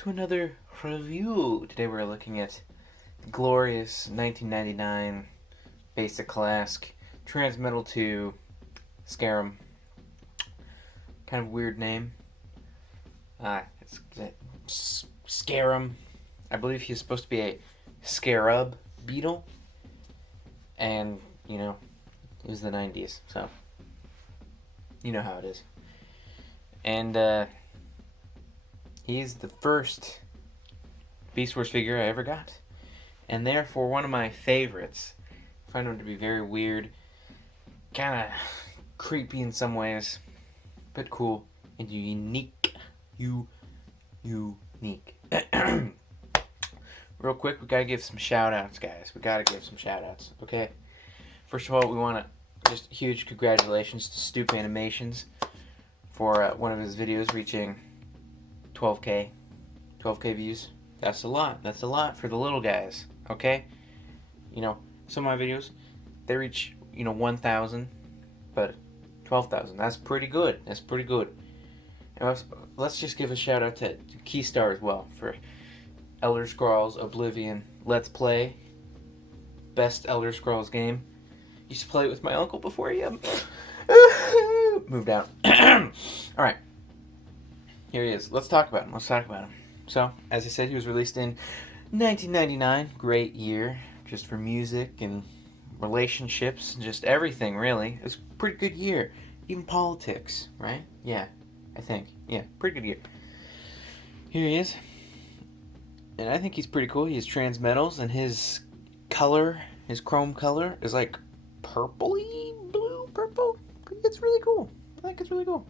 to another review. Today we're looking at the glorious 1999 Basic Classic Transmetal 2 Scarem. Kind of weird name. It's Scarem. I believe he's supposed to be a scarab beetle. And, it was the 90s, so you know how it is. And, he's the first Beast Wars figure I ever got. And therefore one of my favorites. I find him to be very weird. Kind of creepy in some ways. But cool. And unique. Unique. Real quick, we gotta give some shout outs, guys. We gotta give some shout outs, okay? First of all, we want to just huge congratulations to Stoop Animations for one of his videos reaching 12K views. That's a lot. That's a lot for the little guys, okay? Some of my videos, they reach, 1,000, but 12,000. That's pretty good. That's pretty good. And let's just give a shout out to Keystar as well for Elder Scrolls Oblivion Let's Play. Best Elder Scrolls game. Used to play it with my uncle before he moved out. Alright. Here he is. Let's talk about him. So, as I said, he was released in 1999. Great year. Just for music and relationships. Just everything, really. It was a pretty good year. Even politics, right? Yeah, I think. Yeah, pretty good year. Here he is. And I think he's pretty cool. He has transmetals, and his color, his chrome color, is like purpley blue, purple. It's really cool. I think it's really cool.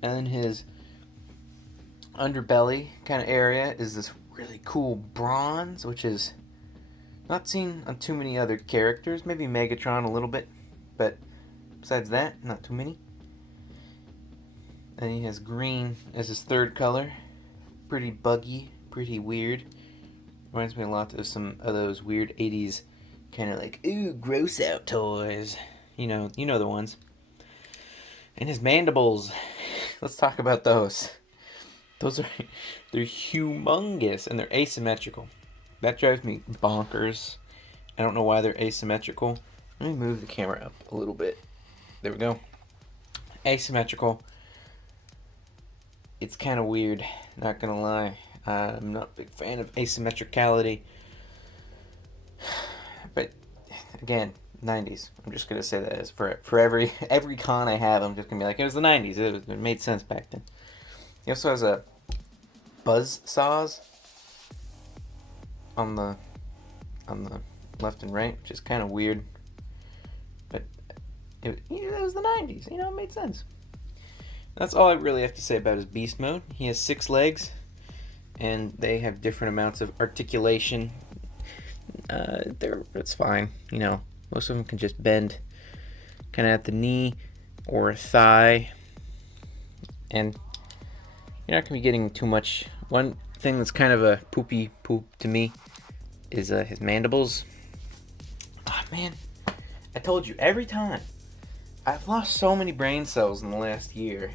And then his underbelly kind of area is this really cool bronze, which is not seen on too many other characters. Maybe Megatron a little bit, but besides that, not too many. And he has green as his third color. Pretty buggy, pretty weird. Reminds me a lot of some of those weird 80s kind of like, ooh, gross out toys. You know the ones. And his mandibles. Let's talk about those. They're humongous and they're asymmetrical. That drives me bonkers. I don't know why they're asymmetrical. Let me move the camera up a little bit. There we go. Asymmetrical. It's kind of weird, not gonna lie. I'm not a big fan of asymmetricality. But again, 90s. I'm just gonna say that as for every con I have, I'm just gonna be like, it was the 90s. It made sense back then. He also has a buzz saws on the left and right, which is kind of weird. But it was the 90s. It made sense. That's all I really have to say about his beast mode. He has 6 legs, and they have different amounts of articulation. It's fine. Most of them can just bend kind of at the knee or thigh, and you're not going to be getting too much. One thing that's kind of a poopy poop to me is his mandibles. Oh, man. I told you, every time. I've lost so many brain cells in the last year.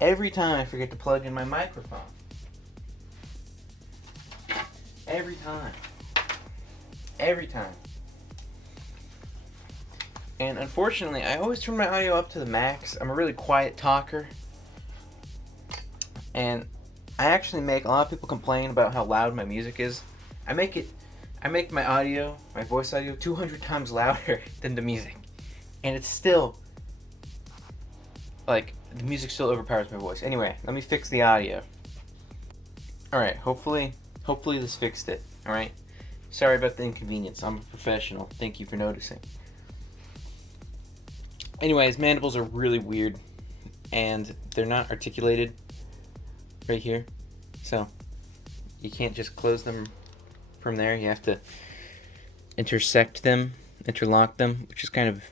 Every time I forget to plug in my microphone. Every time. And unfortunately, I always turn my audio up to the max. I'm a really quiet talker. And I actually make a lot of people complain about how loud my music is. I make my audio, my voice audio, 200 times louder than the music. And it's still, like, the music still overpowers my voice. Anyway, let me fix the audio. Alright, hopefully this fixed it. Alright? Sorry about the inconvenience. I'm a professional. Thank you for noticing. Anyways, mandibles are really weird. And they're not articulated right here. So, you can't just close them from there. You have to interlock them, which is kind of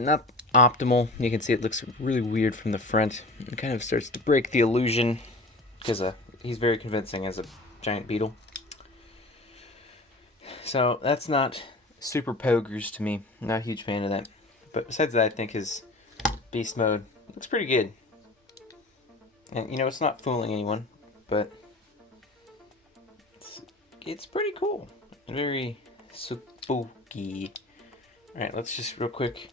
not optimal. You can see it looks really weird from the front. It kind of starts to break the illusion because he's very convincing as a giant beetle. So that's not super pogers to me. I'm not a huge fan of that. But besides that, I think his beast mode looks pretty good. And, it's not fooling anyone. but it's pretty cool. Very spooky. Alright, let's just real quick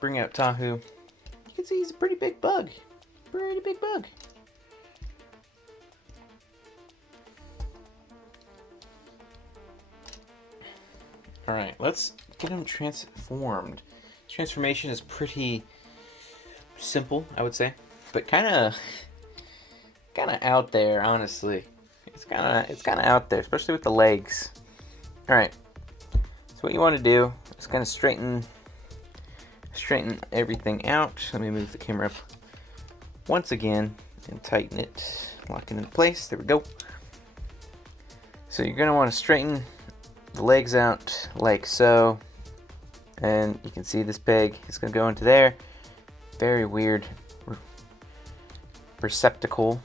bring out Tahu. You can see he's a pretty big bug. Pretty big bug. Alright, let's get him transformed. Transformation is pretty simple, I would say, but kind of out there, honestly. It's kind of out there, especially with the legs. All right. So what you want to do is kind of straighten everything out. Let me move the camera up once again and tighten it, lock it into place. There we go. So you're gonna want to straighten the legs out like so, and you can see this peg is gonna go into there. Very weird receptacle.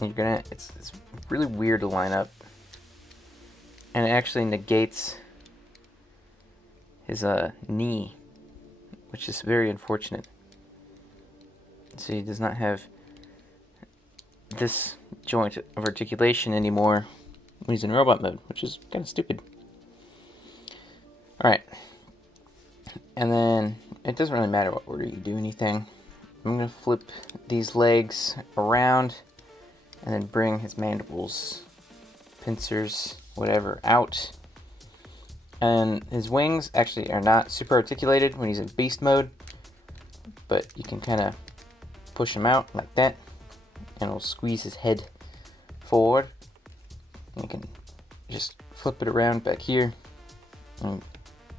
And it's really weird to line up, and it actually negates his knee, which is very unfortunate. So he does not have this joint of articulation anymore when he's in robot mode, which is kind of stupid. Alright, and then it doesn't really matter what order you do anything. I'm going to flip these legs around and then bring his mandibles, pincers, whatever, out. And his wings actually are not super articulated when he's in beast mode, but you can kind of push him out like that, and it'll squeeze his head forward. And you can just flip it around back here and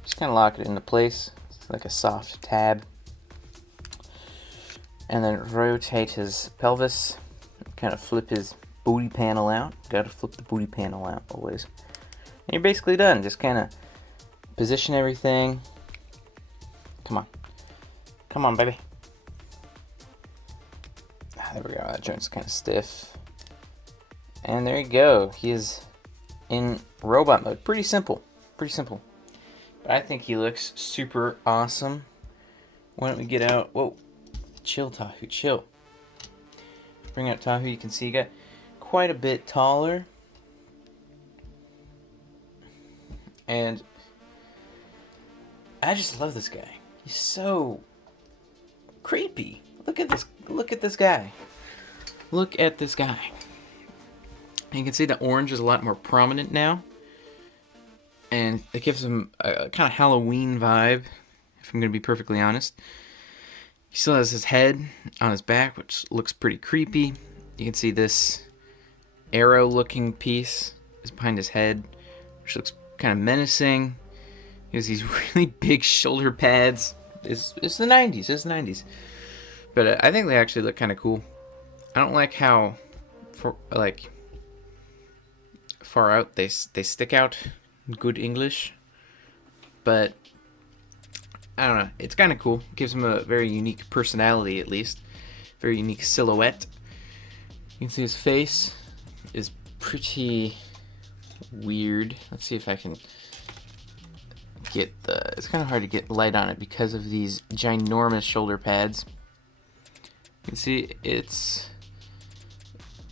just kind of lock it into place. It's like a soft tab. And then rotate his pelvis, kind of flip his booty panel out. Gotta flip the booty panel out always. And you're basically done. Just kind of position everything. Come on. Come on, baby. There we go. That joint's kind of stiff. And there you go. He is in robot mode. Pretty simple. Pretty simple. But I think he looks super awesome. Why don't we get out? Whoa. Chill, Tahu. Chill. Bring out Tahu. You can see he got quite a bit taller. And I just love this guy. He's so creepy. Look at this. Look at this guy. Look at this guy. You can see the orange is a lot more prominent now. And it gives him a kind of Halloween vibe, if I'm going to be perfectly honest. He still has his head on his back, which looks pretty creepy. You can see this arrow-looking piece is behind his head, which looks kind of menacing. He has these really big shoulder pads. It's the 90s. It's the 90s. But I think they actually look kind of cool. I don't like how far out they stick out. Good English. But I don't know. It's kind of cool. Gives him a very unique personality, at least. Very unique silhouette. You can see his face is pretty weird. Let's see if I can get the... It's kind of hard to get light on it because of these ginormous shoulder pads. You can see it's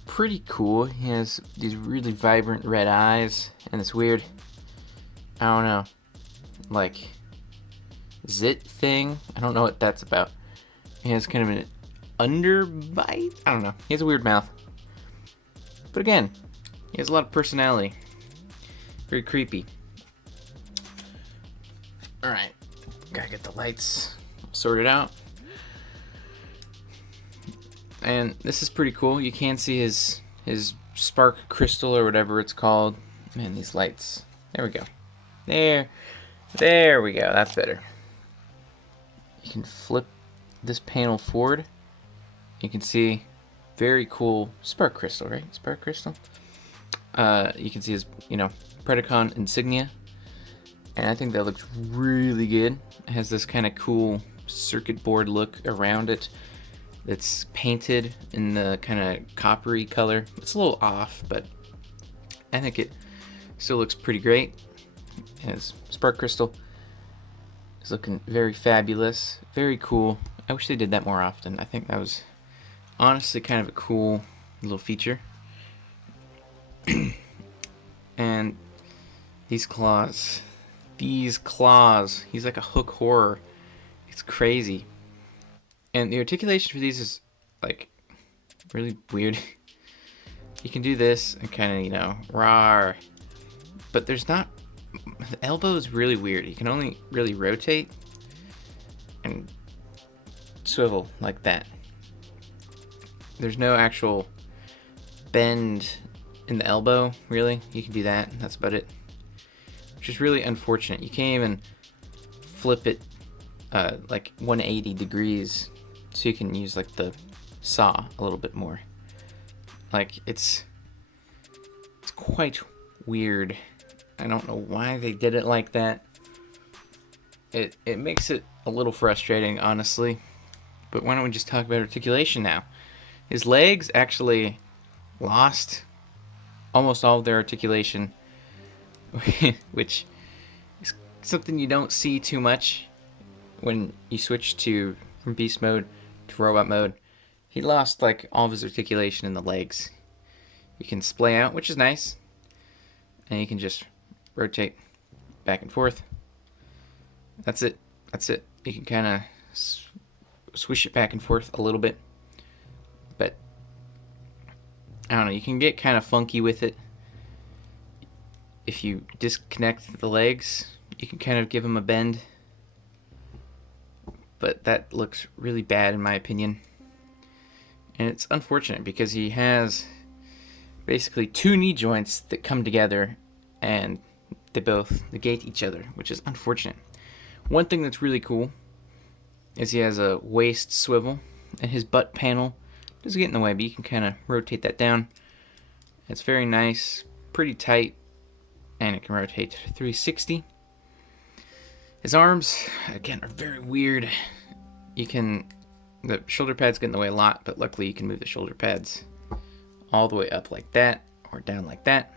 pretty cool. He has these really vibrant red eyes and this weird, I don't know, like zit thing. I don't know what that's about. He has kind of an underbite. I don't know. He has a weird mouth. But again, he has a lot of personality. Very creepy. Alright. Gotta get the lights sorted out. And this is pretty cool. You can see his spark crystal or whatever it's called. Man, these lights. There we go. There we go. That's better. You can flip this panel forward. You can see very cool spark crystal, right? Spark crystal. You can see his, Predacon insignia. And I think that looks really good. It has this kind of cool circuit board look around it. It's painted in the kind of coppery color. It's a little off, but I think it still looks pretty great. It has spark crystal. It's looking very fabulous. Very cool. I wish they did that more often. I think that was honestly kind of a cool little feature. And these claws, he's like a hook horror. It's crazy. And the articulation for these is like really weird. You can do this and kind of, rawr. But there's not, the elbow is really weird. You can only really rotate and swivel like that. There's no actual bend in the elbow, really. You can do that, that's about it. Which is really unfortunate. You can't even flip it like 180 degrees so you can use like the saw a little bit more. Like, it's quite weird. I don't know why they did it like that. It makes it a little frustrating, honestly. But why don't we just talk about articulation now? His legs actually lost almost all of their articulation, which is something you don't see too much when you switch from beast mode to robot mode. He lost like all of his articulation in the legs. You can splay out, which is nice, and you can just rotate back and forth. That's it. You can kind of swish it back and forth a little bit, but I don't know, you can get kind of funky with it. If you disconnect the legs, you can kind of give them a bend, but that looks really bad in my opinion. And it's unfortunate because he has basically two knee joints that come together and they both negate each other, which is unfortunate. One thing that's really cool is he has a waist swivel, and his butt panel doesn't get in the way, but you can kind of rotate that down. It's very nice, pretty tight, and it can rotate to 360. His arms, again, are very weird. The shoulder pads get in the way a lot, but luckily you can move the shoulder pads all the way up like that, or down like that.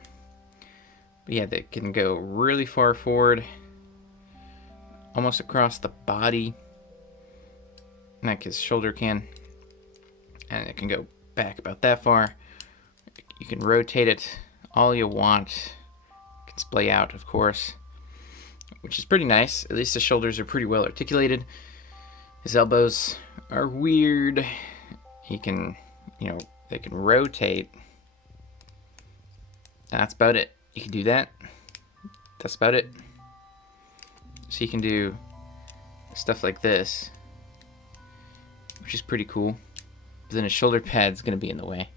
But yeah, they can go really far forward, almost across the body, like his shoulder can. And it can go back about that far. You can rotate it all you want. You can splay out, of course, which is pretty nice. At least the shoulders are pretty well articulated. His elbows are weird. He can, they can rotate. That's about it. You can do that. That's about it. So you can do stuff like this, which is pretty cool. But then his shoulder pad's gonna be in the way.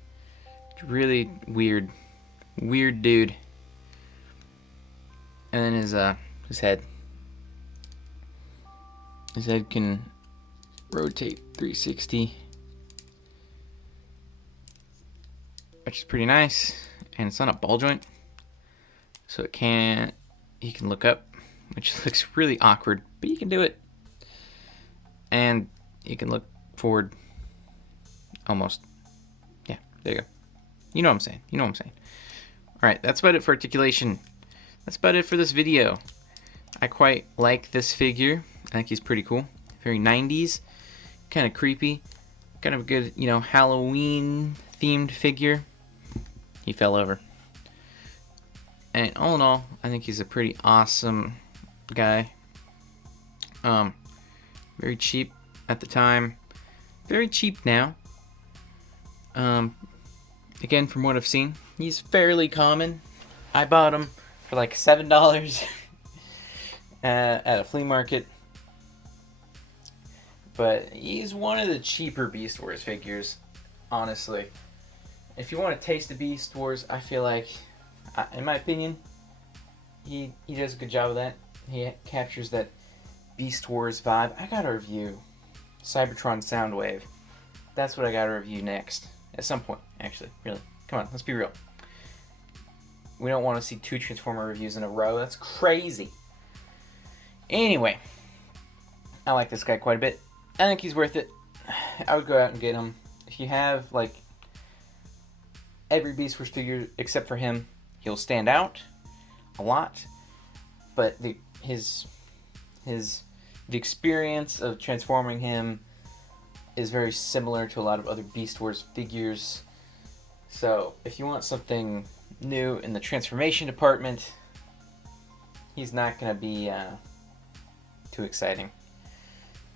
It's really weird dude. And then his head. His head can rotate 360, which is pretty nice. And it's on a ball joint, so he can look up, which looks really awkward, but you can do it. And you can look forward almost. Yeah, there you go. You know what I'm saying. Alright, that's about it for articulation. That's about it for this video. I quite like this figure. I think he's pretty cool. Very 90s. Kind of creepy. Kind of a good, Halloween themed figure. He fell over. And all in all, I think he's a pretty awesome guy. Very cheap at the time. Very cheap now. Again, from what I've seen, he's fairly common. I bought him for like $7 at a flea market. But he's one of the cheaper Beast Wars figures, honestly. If you want to taste the Beast Wars, I feel like, in my opinion, he does a good job of that. He captures that Beast Wars vibe. I gotta review Cybertron Soundwave. That's what I gotta review next. At some point, actually. Really. Come on, let's be real. We don't want to see 2 Transformer reviews in a row. That's crazy. Anyway, I like this guy quite a bit. I think he's worth it. I would go out and get him. If you have, like, every Beast Wars figure except for him, he'll stand out a lot. But the experience of transforming him is very similar to a lot of other Beast Wars figures. So if you want something new in the transformation department, he's not going to be too exciting.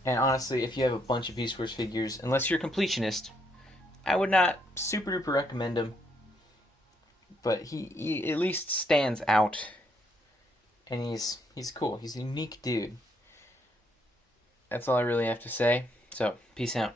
And honestly, if you have a bunch of Beast Wars figures, unless you're a completionist, I would not super duper recommend him. But he at least stands out. And he's cool. He's a unique dude. That's all I really have to say. So, peace out.